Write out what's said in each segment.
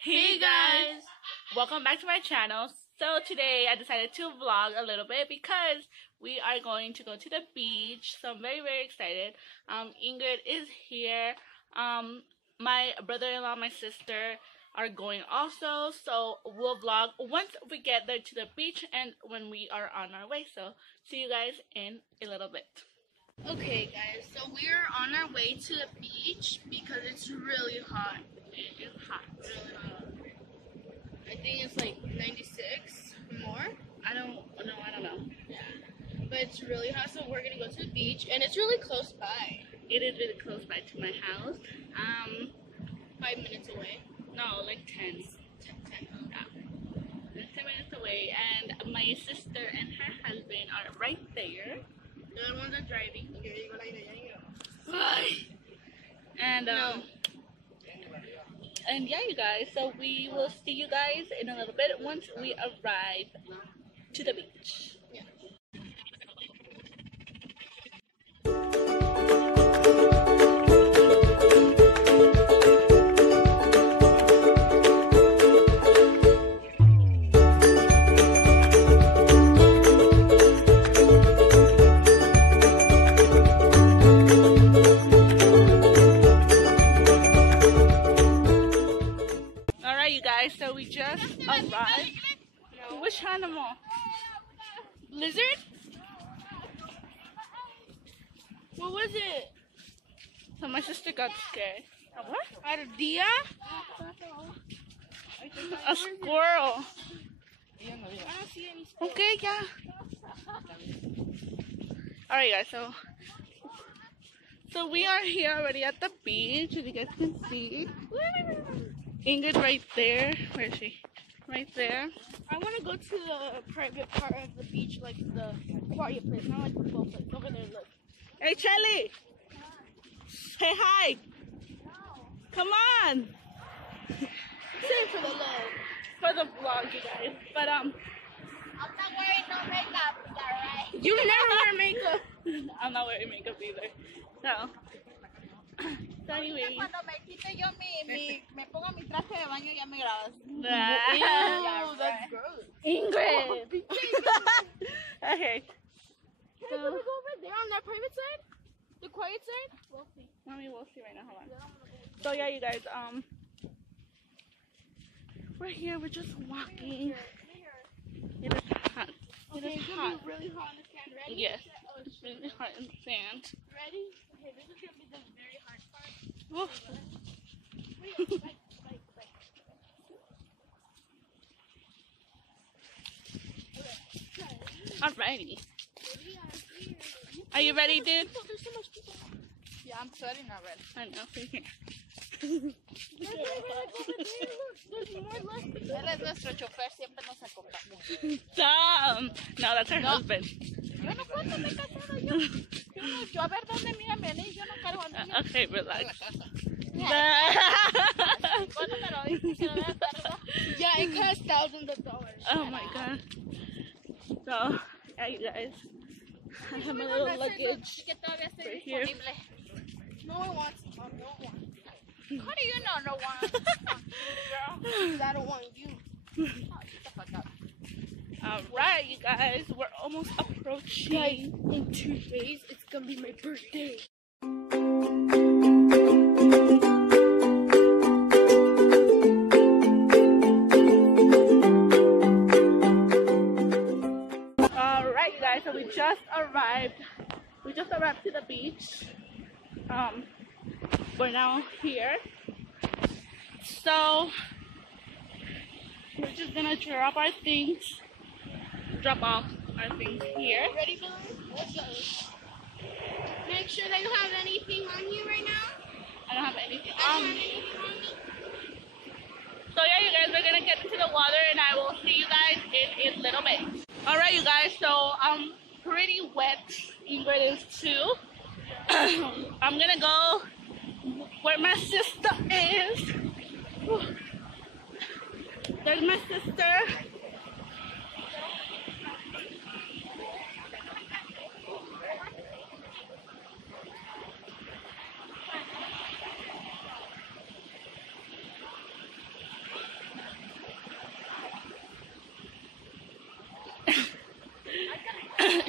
Hey guys! Welcome back to my channel. So today I decided to vlog a little bit because we are going to go to the beach. So I'm very excited. Ingrid is here. My brother-in-law, my sister are going also. So we'll vlog once we get there to the beach and when we are on our way. So see you guys in a little bit. Okay guys, so we are on our way to the beach because it's really hot. It is hot. Really hot. I think it's like 96 or more. I don't know. Yeah. But it's really hot, so we're gonna go to the beach and it's really close by. It is really close by to my house. 5 minutes away. No, like 10. 10. Yeah. 10 minutes away, and my sister and her husband are right there. The other ones are driving. And yeah, you guys, so we will see you guys in a little bit once we arrive to the beach. Yeah. So we just arrived. Which animal? Lizard? What was it? So my sister got scared. A what? Ardilla? A squirrel. Okay, yeah. Alright guys, so we are here already at the beach, as you guys can see. Ingrid right there. Where is she? Right there. I want to go to the private part of the beach, like the quiet place, not like the full place. Over there, look. Hey, Charlie! Say hi! No. Come on! Say it for the vlog, you guys. But, I'm not wearing no makeup, alright? You never wear makeup! I'm not wearing makeup either. So anyway. Cuando me quite yo me pongo mi traje de baño ya me grabas. Ew, that's gross. Ingrid. Okay. So, can we go over there on that private side? The quiet side? We'll see. We'll see right now. Hold on. So yeah, you guys, we're here. We're just walking. It is hot. Okay, it's gonna be really hot in the sand. Ready? Yes. It's really hot in the sand. Ready? Okay, this is gonna be the very hard part. Alrighty. Are you ready, dude? Yeah, I'm sweating already. I know. There's more left. Él es nuestro chofer, siempre nos acompaña. No, that's her husband. Yo no cuento me casado, yo a ver dónde mira mi anillo, yo no cargo anillo. Okay, relax. Yeah, it costs thousands of dollars. Oh my god. So, yeah, you guys. I have my little luggage right here. No one wants it, Mom. No one wants it. How do you know no one? Girl, I don't want you. Oh, get the fuck up. Alright, you guys. We're almost approaching. Guys, in 2 days, it's gonna be my birthday. Alright, you guys. So we just arrived. We just arrived to the beach. We're now here. So we're just gonna drop off our things here. Ready, Billy? Let's go. Make sure that you have anything on you right now. I don't have anything on me. So yeah, you guys are gonna get into the water and I will see you guys in a little bit. Alright, you guys, so I'm pretty wet. Ingrid is too. I'm gonna go where my sister is. There's my sister.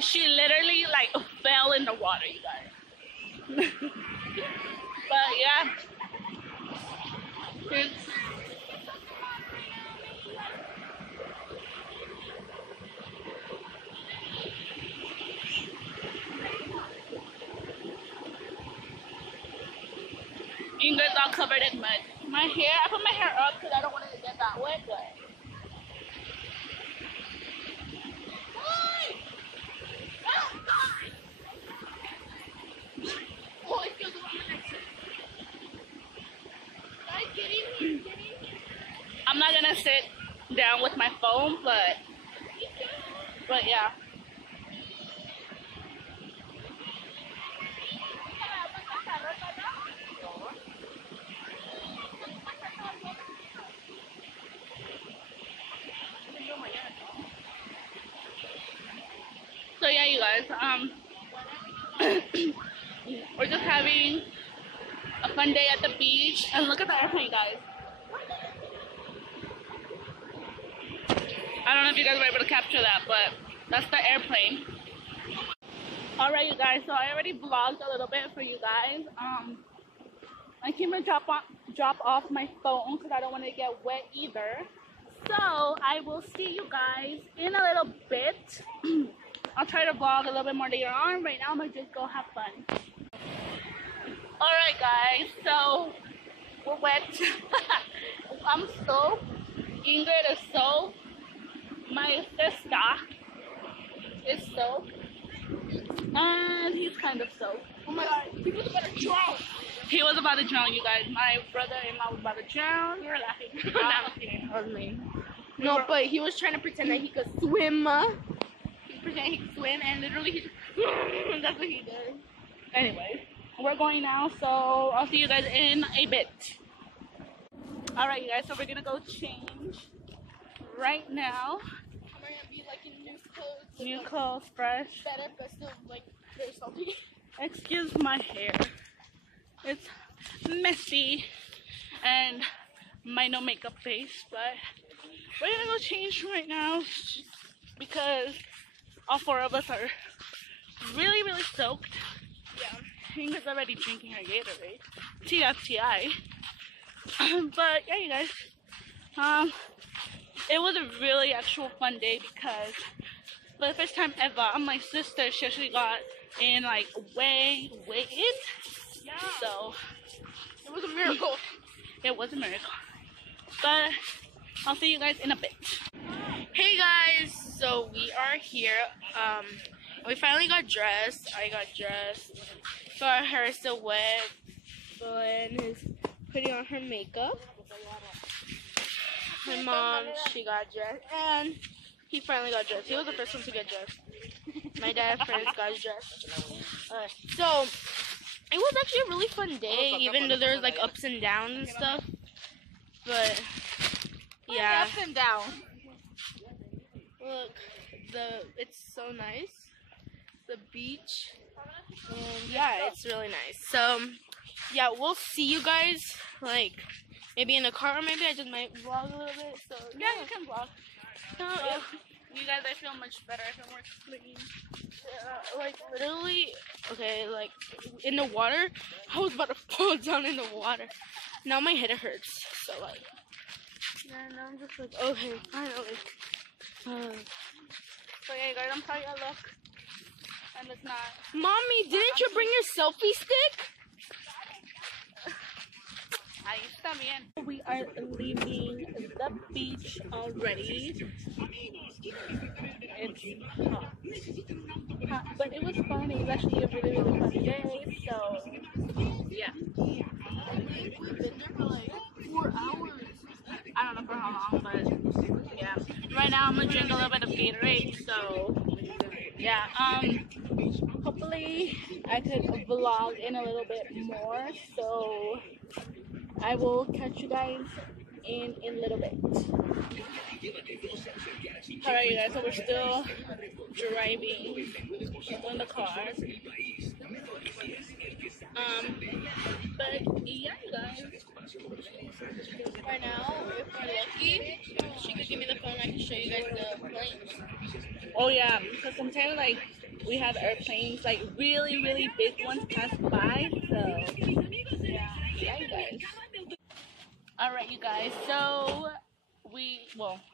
She literally like fell in the water, you guys. But yeah, it's Ingrid's all covered in mud. My hair, I put my hair up because I don't want it to get that wet, but Oh, it feels a lot nicer. Guys, get in here. Get in here. I'm not gonna sit down with my phone, but yeah. So yeah, you guys, we're just having a fun day at the beach, and look at the airplane, guys. I don't know if you guys were able to capture that, but that's the airplane. Alright, you guys, so I already vlogged a little bit for you guys. I came to drop off my phone because I don't want to get wet either. So I will see you guys in a little bit. I'll try to vlog a little bit more later on. Right now I'm gonna just go have fun. Alright guys, so we're wet. I'm soaked. Ingrid is soaked. My sister is soaked. And he's kind of soaked. Oh my god, he was about to drown. He was about to drown, you guys. My brother-in-law was about to drown. You were laughing. No, I'm kidding. That was me. No, but he was trying to pretend that he could swim. He pretended he could swim, and literally he just that's what he did. Anyway, we're going now, so I'll see you guys in a bit. Alright, you guys, so we're gonna go change right now. I'm gonna be like in new clothes. New clothes, fresh. Better, but still like very salty. Excuse my hair. It's messy and my no makeup face, but we're gonna go change right now because all four of us are really, really soaked. Yeah. Ingrid's already drinking her Gatorade. TFTI. But yeah, you guys. It was a really actual fun day because for the first time ever, my sister, she actually got in like way in. Yeah. So It was a miracle. it was a miracle. But I'll see you guys in a bit. Hey guys, so we are here. We finally got dressed. I got dressed. So our hair is still wet. Belen is putting on her makeup. My mom, she got dressed, and he finally got dressed. He was the first one to get dressed. My dad first got dressed. So it was actually a really fun day, even though there was like ups and downs and stuff. But yeah. Ups and downs. Look, it's so nice. The beach. And yeah, it's really nice. So yeah, we'll see you guys like maybe in the car, or maybe I just might vlog a little bit. So Yeah, you can vlog. yeah. You guys, I feel much better. I feel more clean. Like literally, okay, like in the water, I was about to fall down in the water. Now my head hurts. So like, yeah, now I'm just like, okay, finally. So yeah, guys, I'm sorry I look. And it's not. Mommy, didn't you bring your selfie stick? Ahí está bien. We are leaving the beach already. It's hot. But it was fun. It was actually a really, really fun day. So, yeah. I think we've been there for like 4 hours. I don't know for how long, but yeah. Right now I'm gonna drink a little bit of Gatorade. So, yeah. Hopefully I could vlog in a little bit more. So I will catch you guys in a little bit. Alright, you guys, so we're still driving in the car. But yeah, you guys. Right now, if we're lucky, she could give me the phone. I can show you guys the planes. Oh yeah, because I'm trying to like we have airplanes, like really, really big ones pass by. So yeah, you guys. All right, you guys. So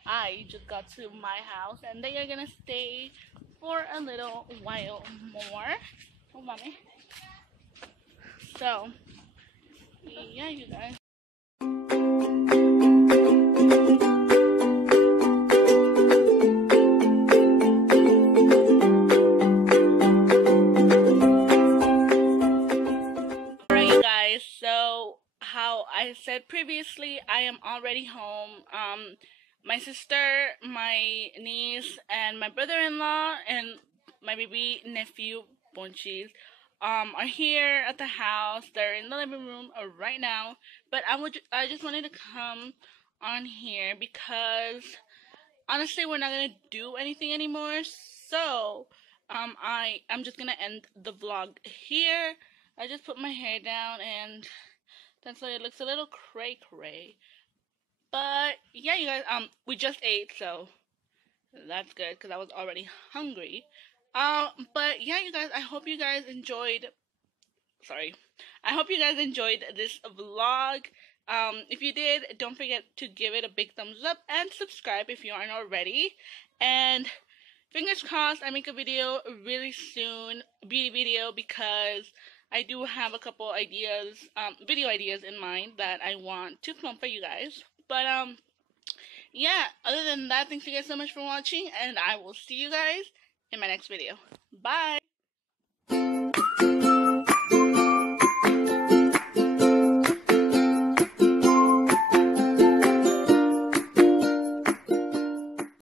I just got to my house, and they are gonna stay for a little while more. Oh, mommy. So yeah, you guys. Alright, you guys, so how I said previously, I am already home. My sister, my niece, and my brother-in-law, and my baby nephew, Bonchis, are here at the house. They're in the living room right now. But I just wanted to come on here because honestly, we're not gonna do anything anymore. So, I'm just gonna end the vlog here. I just put my hair down, and that's why it looks a little cray. But yeah, you guys, we just ate, so that's good because I was already hungry. But yeah, you guys, I hope you guys enjoyed. Sorry, I hope you guys enjoyed this vlog. If you did, don't forget to give it a big thumbs up and subscribe if you aren't already. And fingers crossed, I make a video really soon, beauty video, because I do have a couple ideas, video ideas in mind that I want to film for you guys. But yeah, other than that, thanks you guys so much for watching, and I will see you guys in my next video. Bye!